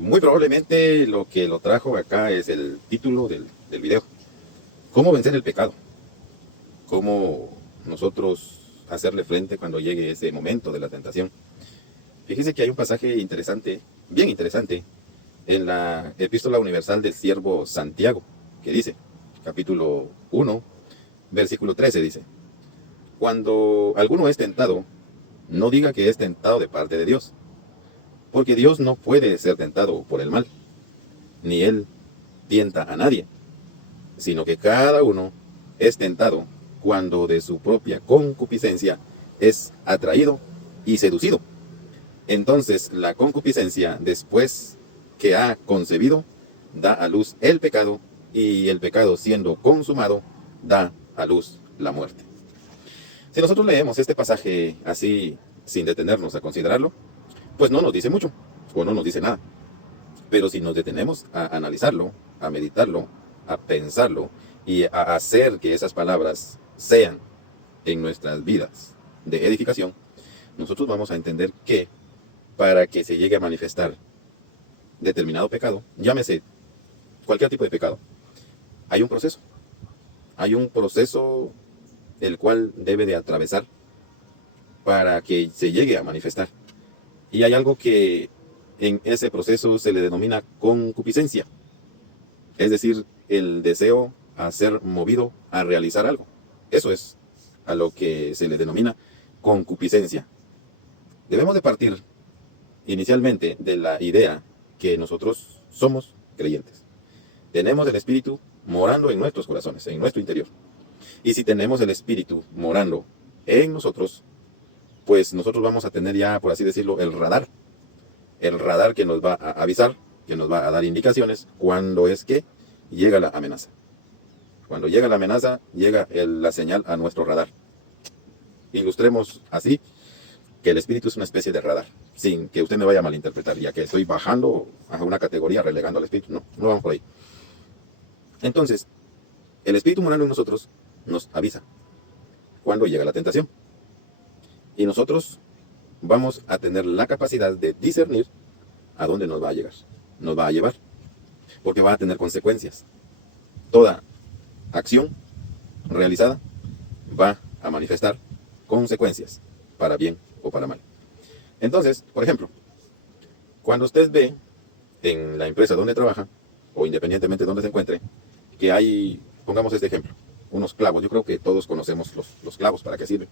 Muy probablemente lo que lo trajo acá es el título del video. ¿Cómo vencer el pecado? ¿Cómo nosotros hacerle frente cuando llegue ese momento de la tentación? Fíjese que hay un pasaje interesante, bien interesante, en la Epístola Universal del Siervo Santiago, que dice, capítulo 1, versículo 13 dice, cuando alguno es tentado, no diga que es tentado de parte de Dios, porque Dios no puede ser tentado por el mal, ni Él tienta a nadie, sino que cada uno es tentado cuando de su propia concupiscencia es atraído y seducido. Entonces la concupiscencia, después que ha concebido, da a luz el pecado, y el pecado siendo consumado, da a luz la muerte. Si nosotros leemos este pasaje así, sin detenernos a considerarlo, pues no nos dice mucho, o no nos dice nada. Pero si nos detenemos a analizarlo, a meditarlo, a pensarlo y a hacer que esas palabras sean en nuestras vidas de edificación, nosotros vamos a entender que para que se llegue a manifestar determinado pecado, llámese cualquier tipo de pecado, hay un proceso. Hay un proceso el cual debe de atravesar para que se llegue a manifestar. Y hay algo que en ese proceso se le denomina concupiscencia. Es decir, el deseo a ser movido a realizar algo. Eso es a lo que se le denomina concupiscencia. Debemos de partir inicialmente de la idea que nosotros somos creyentes. Tenemos el Espíritu morando en nuestros corazones, en nuestro interior. Y si tenemos el Espíritu morando en nosotros, pues nosotros vamos a tener ya, por así decirlo, el radar. El radar que nos va a avisar, que nos va a dar indicaciones cuando es que llega la amenaza. Cuando llega la amenaza, llega la señal a nuestro radar. Ilustremos así que el espíritu es una especie de radar, sin que usted me vaya a malinterpretar, ya que estoy bajando a una categoría, relegando al espíritu. No, no vamos por ahí. Entonces, el espíritu morando en nosotros nos avisa cuando llega la tentación. Y nosotros vamos a tener la capacidad de discernir a dónde nos va a llegar. Nos va a llevar, porque va a tener consecuencias. Toda acción realizada va a manifestar consecuencias, para bien o para mal. Entonces, por ejemplo, cuando usted ve en la empresa donde trabaja, o independientemente de donde se encuentre, que hay, pongamos este ejemplo, unos clavos. Yo creo que todos conocemos los clavos, para qué sirven.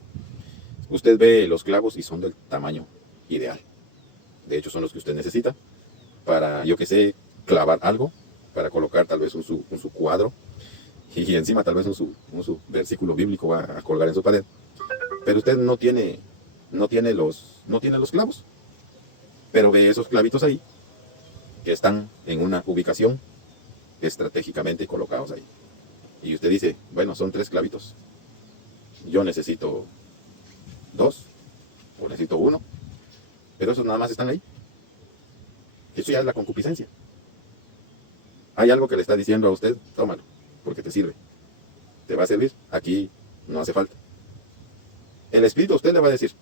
Usted ve los clavos y son del tamaño ideal. De hecho, son los que usted necesita para, yo que sé, clavar algo, para colocar tal vez su cuadro, y encima tal vez su versículo bíblico va a colgar en su pared. Pero usted no tiene los clavos, pero ve esos clavitos ahí que están en una ubicación estratégicamente colocados ahí. Y usted dice, bueno, son 3 clavitos. Yo necesito 2 o necesito 1, pero esos nada más están ahí. Eso ya es la concupiscencia. Hay algo que le está diciendo a usted, tómalo, porque te sirve. Te va a servir. Aquí no hace falta. El espíritu a usted le va a decir,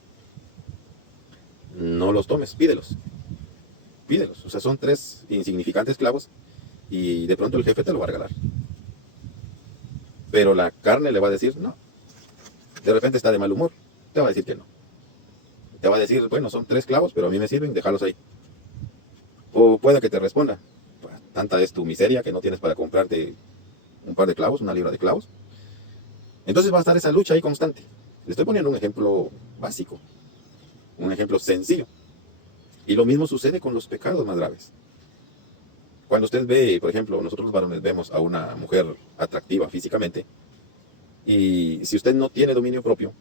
no los tomes, pídelos. Pídelos. O sea, son 3 insignificantes clavos y de pronto el jefe te lo va a regalar. Pero la carne le va a decir, no. De repente está de mal humor, te va a decir que no. Te va a decir, bueno, son 3 clavos, pero a mí me sirven, déjalos ahí. O puede que te responda, pues, tanta es tu miseria que no tienes para comprarte un par de clavos, una libra de clavos. Entonces va a estar esa lucha ahí constante. Le estoy poniendo un ejemplo básico, un ejemplo sencillo. Y lo mismo sucede con los pecados más graves. Cuando usted ve, por ejemplo, nosotros los varones vemos a una mujer atractiva físicamente, y si usted no tiene dominio propio,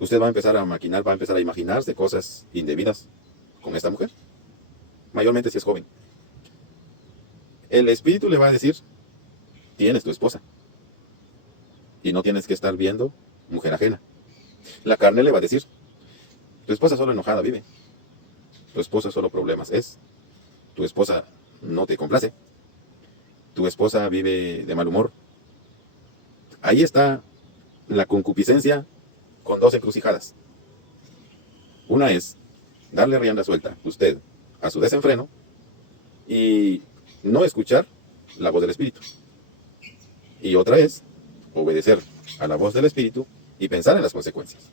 usted va a empezar a maquinar, va a empezar a imaginarse cosas indebidas con esta mujer, mayormente si es joven. El espíritu le va a decir, tienes tu esposa, y no tienes que estar viendo mujer ajena. La carne le va a decir, tu esposa solo enojada vive, tu esposa solo problemas es, tu esposa no te complace, tu esposa vive de mal humor. Ahí está la concupiscencia con 2 encrucijadas. Una es darle rienda suelta usted a su desenfreno, y no escuchar la voz del Espíritu. Y otra es obedecer a la voz del Espíritu y pensar en las consecuencias.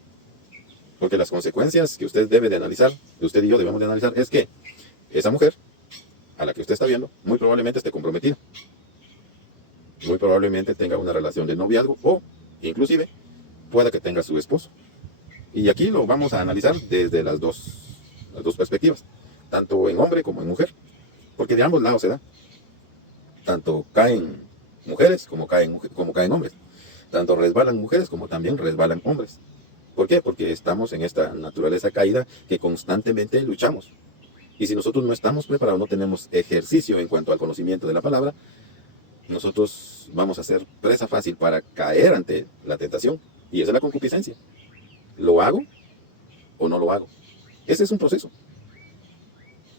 Porque las consecuencias que usted debe de analizar, que usted y yo debemos de analizar, es que esa mujer a la que usted está viendo, muy probablemente esté comprometida. Muy probablemente tenga una relación de noviazgo o, inclusive, pueda que tenga su esposo. Y aquí lo vamos a analizar desde las dos perspectivas, tanto en hombre como en mujer, porque de ambos lados se da. Tanto caen mujeres como caen hombres. Tanto resbalan mujeres como también resbalan hombres. ¿Por qué? Porque estamos en esta naturaleza caída que constantemente luchamos. Y si nosotros no estamos preparados, no tenemos ejercicio en cuanto al conocimiento de la palabra, nosotros vamos a ser presa fácil para caer ante la tentación. Y esa es la concupiscencia. ¿Lo hago o no lo hago? Ese es un proceso.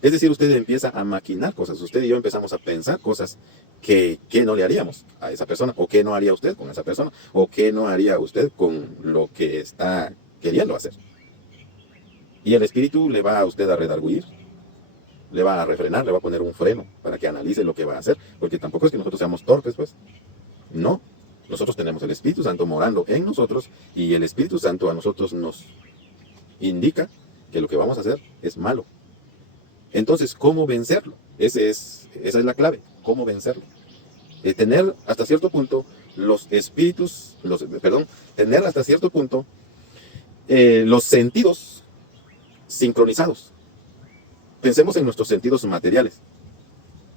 Es decir, usted empieza a maquinar cosas. Usted y yo empezamos a pensar cosas que no le haríamos a esa persona, o que no haría usted con esa persona, o que no haría usted con lo que está queriendo hacer. Y el Espíritu le va a usted a redarguir, le va a refrenar, le va a poner un freno para que analice lo que va a hacer, porque tampoco es que nosotros seamos torpes, pues. No, nosotros tenemos el Espíritu Santo morando en nosotros, y el Espíritu Santo a nosotros nos indica que lo que vamos a hacer es malo. Entonces, ¿cómo vencerlo? Esa es la clave, ¿cómo vencerlo? Tener hasta cierto punto tener hasta cierto punto los sentidos sincronizados. Pensemos en nuestros sentidos materiales,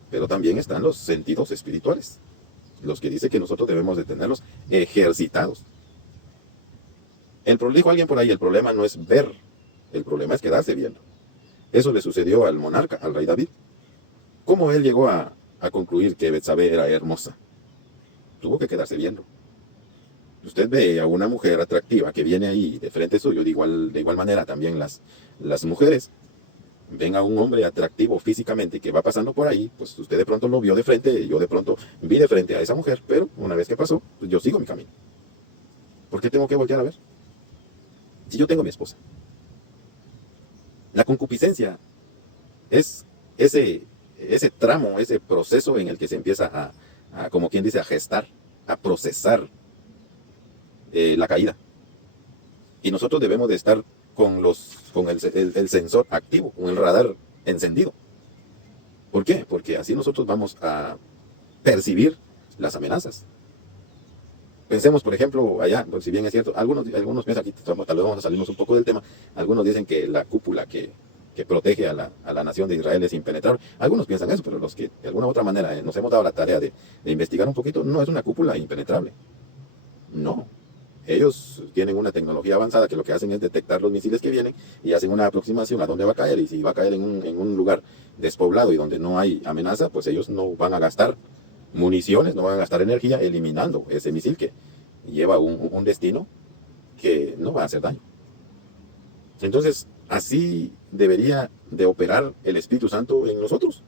pero también están los sentidos espirituales, los que dice que nosotros debemos de tenerlos ejercitados. Dijo alguien por ahí, el problema no es ver, el problema es quedarse viendo. Eso le sucedió al monarca, al rey David. ¿Cómo él llegó a concluir que Betsabé era hermosa? Tuvo que quedarse viendo. Usted ve a una mujer atractiva que viene ahí de frente suyo, de igual manera también las mujeres ven a un hombre atractivo físicamente que va pasando por ahí, pues usted de pronto lo vio de frente, yo de pronto vi de frente a esa mujer, pero una vez que pasó, pues yo sigo mi camino. ¿Por qué tengo que voltear a ver? Si yo tengo a mi esposa. La concupiscencia es ese tramo, ese proceso en el que se empieza como quien dice, a gestar, a procesar la caída. Y nosotros debemos de estar con el sensor activo, con el radar encendido. ¿Por qué? Porque así nosotros vamos a percibir las amenazas. Pensemos, por ejemplo, allá, pues, si bien es cierto, algunos piensan, aquí tal vez vamos a salirnos un poco del tema, algunos dicen que la cúpula que protege a la nación de Israel es impenetrable. Algunos piensan eso, pero los que de alguna u otra manera nos hemos dado la tarea de investigar un poquito, no es una cúpula impenetrable. No. Ellos tienen una tecnología avanzada que lo que hacen es detectar los misiles que vienen y hacen una aproximación a dónde va a caer. Y si va a caer en un lugar despoblado y donde no hay amenaza, pues ellos no van a gastar municiones, no van a gastar energía eliminando ese misil que lleva un destino que no va a hacer daño. Entonces, así debería de operar el Espíritu Santo en nosotros.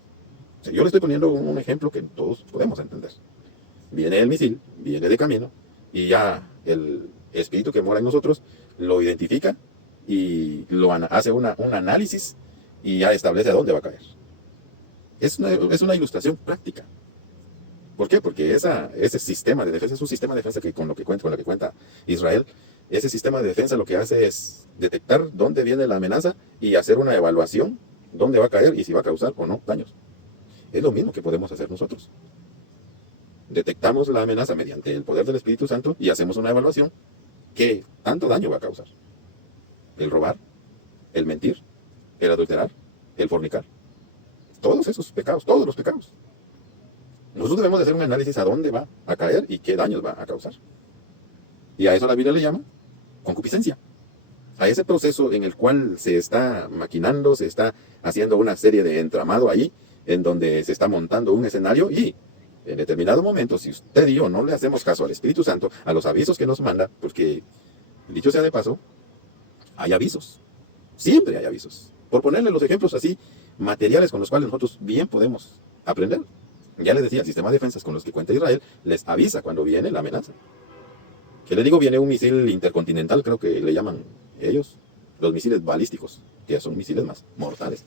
O sea, yo le estoy poniendo un ejemplo que todos podemos entender. Viene el misil, viene de camino, y ya el Espíritu que mora en nosotros lo identifica y hace un análisis y ya establece a dónde va a caer. Es una ilustración práctica. ¿Por qué? Porque ese sistema de defensa es un sistema de defensa con lo que cuenta Israel. Ese sistema de defensa lo que hace es detectar dónde viene la amenaza y hacer una evaluación, dónde va a caer y si va a causar o no daños. Es lo mismo que podemos hacer nosotros. Detectamos la amenaza mediante el poder del Espíritu Santo y hacemos una evaluación. ¿Qué tanto daño va a causar? El robar, el mentir, el adulterar, el fornicar. Todos esos pecados, todos los pecados. Nosotros debemos de hacer un análisis a dónde va a caer y qué daños va a causar. Y a eso la Biblia le llama concupiscencia. A ese proceso en el cual se está maquinando, se está haciendo una serie de entramado ahí, en donde se está montando un escenario y en determinado momento, si usted y yo no le hacemos caso al Espíritu Santo, a los avisos que nos manda, porque, dicho sea de paso, hay avisos. Siempre hay avisos. Por ponerle los ejemplos así, materiales con los cuales nosotros bien podemos aprender. Ya les decía, el sistema de defensas con los que cuenta Israel les avisa cuando viene la amenaza. ¿Qué le digo? Viene un misil intercontinental, creo que le llaman ellos, los misiles balísticos, que son misiles más mortales.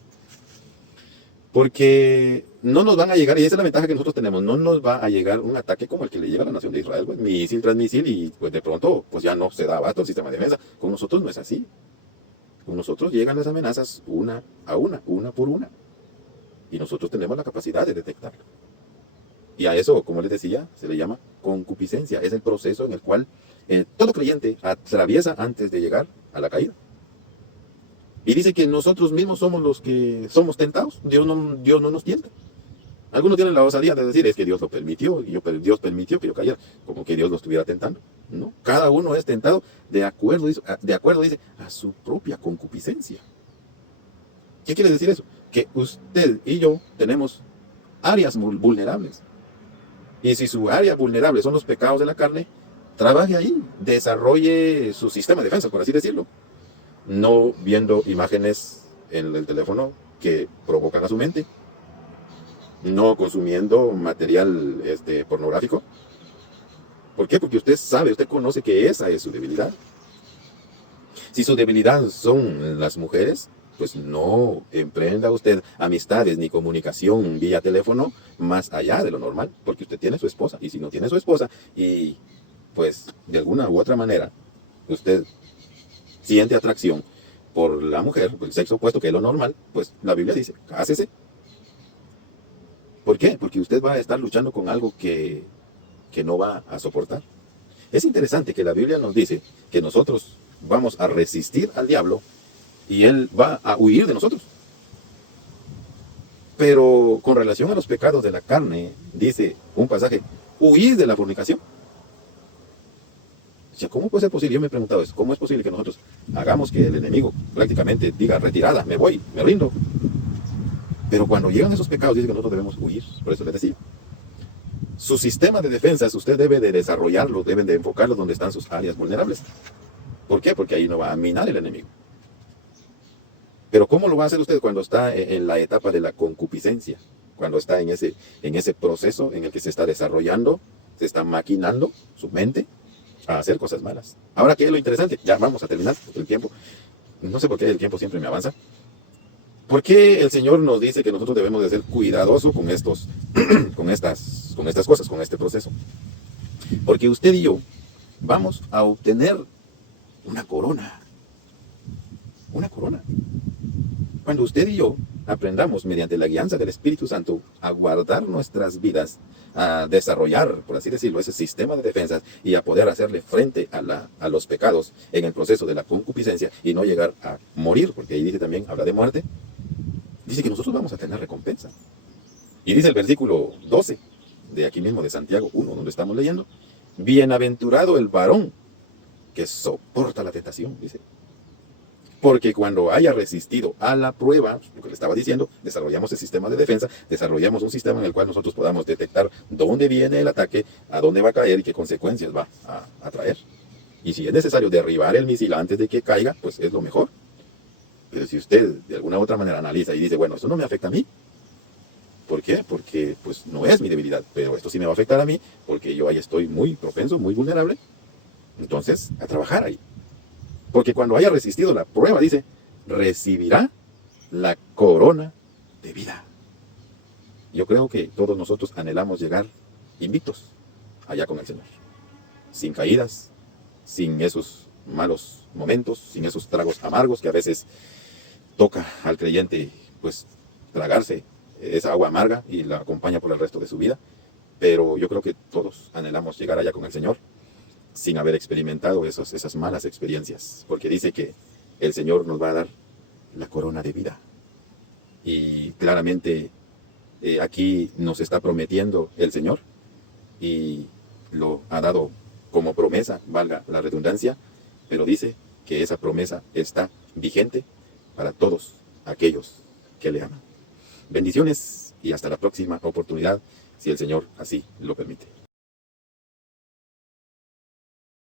Porque no nos van a llegar, y esa es la ventaja que nosotros tenemos, no nos va a llegar un ataque como el que le llega a la nación de Israel, pues, misil tras misil, y pues de pronto pues ya no se da abasto el sistema de defensa. Con nosotros no es así. Con nosotros llegan las amenazas una a una por una. Y nosotros tenemos la capacidad de detectarlo. Y a eso, como les decía, se le llama concupiscencia. Es el proceso en el cual todo creyente atraviesa antes de llegar a la caída. Y dice que nosotros mismos somos los que somos tentados. Dios no nos tienta. Algunos tienen la osadía de decir, es que Dios lo permitió, y Dios permitió que yo cayera, como que Dios lo estuviera tentando. No, cada uno es tentado de acuerdo, dice, a su propia concupiscencia. ¿Qué quiere decir eso? Que usted y yo tenemos áreas vulnerables. Y si su área vulnerable son los pecados de la carne, trabaje ahí, desarrolle su sistema de defensa, por así decirlo. No viendo imágenes en el teléfono que provocan a su mente. No consumiendo material pornográfico. ¿Por qué? Porque usted sabe, usted conoce que esa es su debilidad. Si su debilidad son las mujeres, pues no emprenda usted amistades ni comunicación vía teléfono más allá de lo normal, porque usted tiene su esposa. Y si no tiene su esposa y pues de alguna u otra manera usted siente atracción por la mujer, por el sexo opuesto, que es lo normal, pues la Biblia dice, cásese. ¿Por qué? Porque usted va a estar luchando con algo que no va a soportar. Es interesante que la Biblia nos dice que nosotros vamos a resistir al diablo y él va a huir de nosotros. Pero con relación a los pecados de la carne, dice un pasaje, huid de la fornicación. O sea, ¿cómo puede ser posible? Yo me he preguntado eso. ¿Cómo es posible que nosotros hagamos que el enemigo prácticamente diga retirada, me voy, me rindo? Pero cuando llegan esos pecados, dice que nosotros debemos huir. Por eso les decía. Su sistema de defensas usted debe de desarrollarlo, deben de enfocarlo donde están sus áreas vulnerables. ¿Por qué? Porque ahí no va a minar el enemigo. Pero ¿cómo lo va a hacer usted cuando está en la etapa de la concupiscencia? Cuando está en ese proceso en el que se está desarrollando, se está maquinando su mente a hacer cosas malas. Ahora, ¿qué es lo interesante? Ya vamos a terminar el tiempo. No sé por qué el tiempo siempre me avanza. ¿Por qué el Señor nos dice que nosotros debemos de ser cuidadosos con con estas cosas, con este proceso? Porque usted y yo vamos a obtener una corona. Una corona. Cuando usted y yo aprendamos mediante la guianza del Espíritu Santo a guardar nuestras vidas, a desarrollar, por así decirlo, ese sistema de defensas y a poder hacerle frente a los pecados en el proceso de la concupiscencia y no llegar a morir, porque ahí dice también, habla de muerte, dice que nosotros vamos a tener recompensa. Y dice el versículo 12 de aquí mismo de Santiago 1, donde estamos leyendo, bienaventurado el varón que soporta la tentación, dice. Porque cuando haya resistido a la prueba, lo que le estaba diciendo, desarrollamos el sistema de defensa, desarrollamos un sistema en el cual nosotros podamos detectar dónde viene el ataque, a dónde va a caer y qué consecuencias va a traer. Y si es necesario derribar el misil antes de que caiga, pues es lo mejor. Pero si usted de alguna u otra manera analiza y dice, bueno, eso no me afecta a mí. ¿Por qué? Porque pues no es mi debilidad, pero esto sí me va a afectar a mí, porque yo ahí estoy muy propenso, muy vulnerable. Entonces, a trabajar ahí. Porque cuando haya resistido la prueba, dice, recibirá la corona de vida. Yo creo que todos nosotros anhelamos llegar invictos allá con el Señor. Sin caídas, sin esos malos momentos, sin esos tragos amargos que a veces toca al creyente pues tragarse esa agua amarga y la acompaña por el resto de su vida. Pero yo creo que todos anhelamos llegar allá con el Señor sin haber experimentado esas malas experiencias, porque dice que el Señor nos va a dar la corona de vida. Y claramente aquí nos está prometiendo el Señor, y lo ha dado como promesa, valga la redundancia, pero dice que esa promesa está vigente para todos aquellos que le aman. Bendiciones y hasta la próxima oportunidad, si el Señor así lo permite.